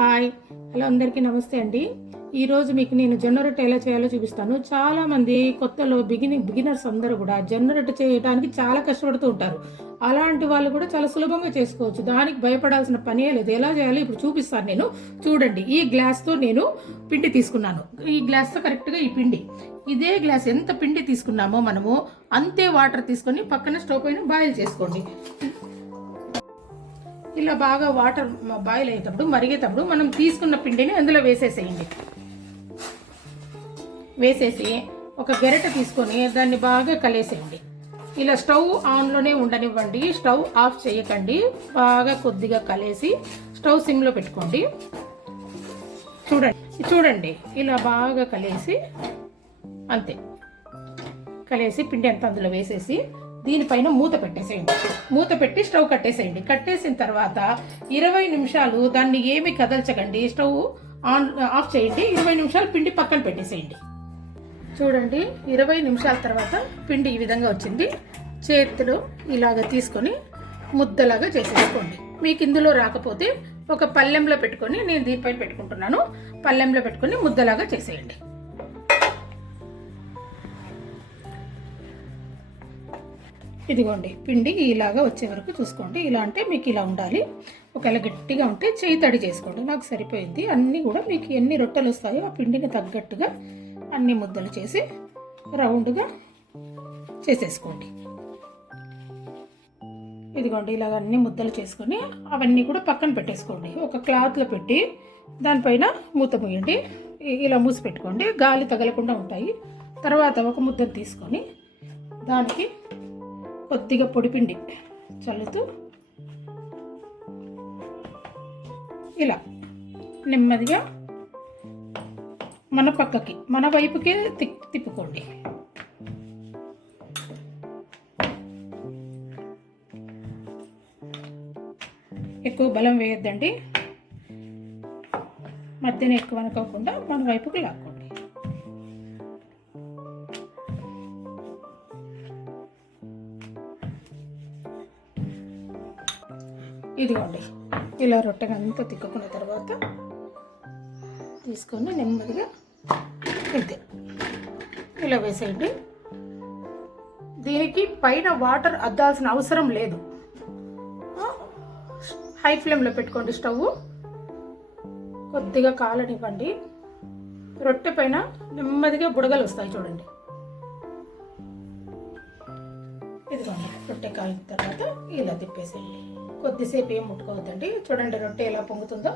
Hi hello అందరికీ నమస్తే అండి. ఈరోజు మీకు నేను జొన్న రొట్టె ఎలా చేయాలో చూపిస్తాను. చాలామంది కొత్తలో బిగినర్స్ అందరూ కూడా జొన్న రొట్టె చేయడానికి చాలా కష్టపడుతూ ఉంటారు. అలాంటి వాళ్ళు కూడా చాలా సులభంగా చేసుకోవచ్చు. దానికి భయపడాల్సిన పనే లేదు. ఎలా చేయాలో ఇప్పుడు చూపిస్తాను నేను. చూడండి, ఈ గ్లాస్తో నేను పిండి తీసుకున్నాను. ఈ గ్లాస్తో కరెక్ట్గా ఈ పిండి, ఇదే గ్లాస్ ఎంత పిండి తీసుకున్నామో మనము అంతే వాటర్ తీసుకొని పక్కన స్టవ్ పైన బాయిల్ చేసుకోండి. ఇలా బాగా వాటర్ బాయిల్ అయ్యేటప్పుడు మరిగేటప్పుడు మనం తీసుకున్న పిండిని అందులో వేసేసేయండి. వేసేసి ఒక గెరట తీసుకొని దాన్ని బాగా కలిసేయండి. ఇలా స్టవ్ ఆన్లోనే ఉండనివ్వండి, స్టవ్ ఆఫ్ చేయకండి. బాగా కొద్దిగా కలిసి స్టవ్ సిమ్లో పెట్టుకోండి. చూడండి ఇలా బాగా కలిసి అంతే కలిసి పిండి అంతా అందులో వేసేసి దీనిపైన మూత పెట్టేసేయండి. మూత పెట్టి స్టవ్ కట్టేసేయండి. కట్టేసిన తర్వాత 20 నిమిషాలు దాన్ని ఏమి కదల్చకండి. స్టవ్ ఆఫ్ చేయండి. 20 నిమిషాలు పిండి పక్కన పెట్టేసేయండి. చూడండి, 20 నిమిషాల తర్వాత పిండి ఈ విధంగా వచ్చింది. చేతిలో ఇలాగ తీసుకొని ముద్దలాగా చేసేసుకోండి. మీకు ఇందులో రాకపోతే ఒక పళ్ళెంలో పెట్టుకొని, నేను దీనిపైన పెట్టుకుంటున్నాను, పళ్ళెంలో పెట్టుకొని ముద్దలాగా చేసేయండి. ఇదిగోండి, పిండి ఇలాగా వచ్చే వరకు చూసుకోండి. ఇలా అంటే మీకు ఇలా ఉండాలి. ఒకవేళ గట్టిగా ఉంటే చేయి తడి చేసుకోండి. నాకు సరిపోయింది. అన్నీ కూడా మీకు ఎన్ని రొట్టెలు వస్తాయో ఆ పిండిని తగ్గట్టుగా అన్ని ముద్దలు చేసి రౌండ్గా చేసేసుకోండి. ఇదిగోండి, ఇలాగ అన్ని ముద్దలు చేసుకొని అవన్నీ కూడా పక్కన పెట్టేసుకోండి. ఒక క్లాత్లో పెట్టి దానిపైన మూత మూయండి. ఇలా మూసి పెట్టుకోండి, గాలి తగలకుండా ఉంటాయి. తర్వాత ఒక ముద్దను తీసుకొని దానికి కొద్దిగా పొడిపిండి చల్లుతూ ఇలా నెమ్మదిగా మన పక్కకి, మన వైపుకే తిప్పుకోండి. ఎక్కువ బలం వేయొద్దండి. మధ్యన ఎక్కువ అనుకోకుండా మన వైపుకి లాక్కోండి. ఇదిగోండి, ఇలా రొట్టెగా అంతా తిక్కుకున్న తర్వాత తీసుకొని నెమ్మదిగా ఇంతే ఇలా వేసేయండి. దీనికి పైన వాటర్ అద్దాల్సిన అవసరం లేదు. హై ఫ్లేమ్లో పెట్టుకోండి. స్టవ్ కొద్దిగా కాలనివ్వండి. రొట్టె పైన నెమ్మదిగా బుడగలు వస్తాయి చూడండి. ఇదిగోండి, రొట్టె కాలిన తర్వాత ఇలా తిప్పేసేయండి. కొద్దిసేపు ఏం ముట్టుకోవద్దండి. చూడండి రొట్టె ఎలా పొంగుతుందో.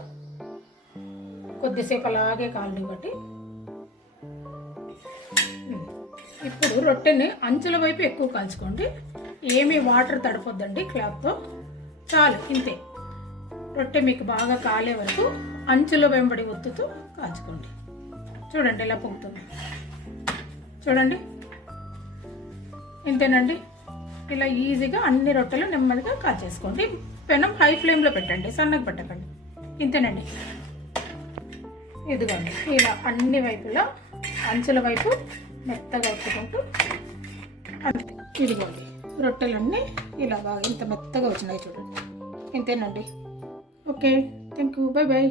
కొద్దిసేపు అలాగే కాలనివ్వండి. ఇప్పుడు రొట్టెని అంచుల వైపు ఎక్కువ కాల్చుకోండి. ఏమీ వాటర్ తడపొద్దండి క్లాత్తో. చాలు, ఇంతే. రొట్టె మీకు బాగా కాలే వరకు అంచుల వెంబడి ఒత్తుతూ కాల్చుకోండి. చూడండి ఎలా పొంగుతుంది. చూడండి, ఇంతేనండి. ఇలా ఈజీగా అన్ని రొట్టెలు నెమ్మదిగా కాల్చేసుకోండి. పెనం హై ఫ్లేమ్లో పెట్టండి, సన్నగా పెట్టకండి. ఇంతేనండి. ఇదిగోండి, ఇలా అన్ని వైపులా అంచుల వైపు మెత్తగా ఒత్తుకుంటూ అంతే. ఇదిగోండి, రొట్టెలన్నీ ఇలా బాగా ఇంత మెత్తగా వచ్చినాయి చూడండి. ఇంతేనండి. Okay, thank you, bye bye.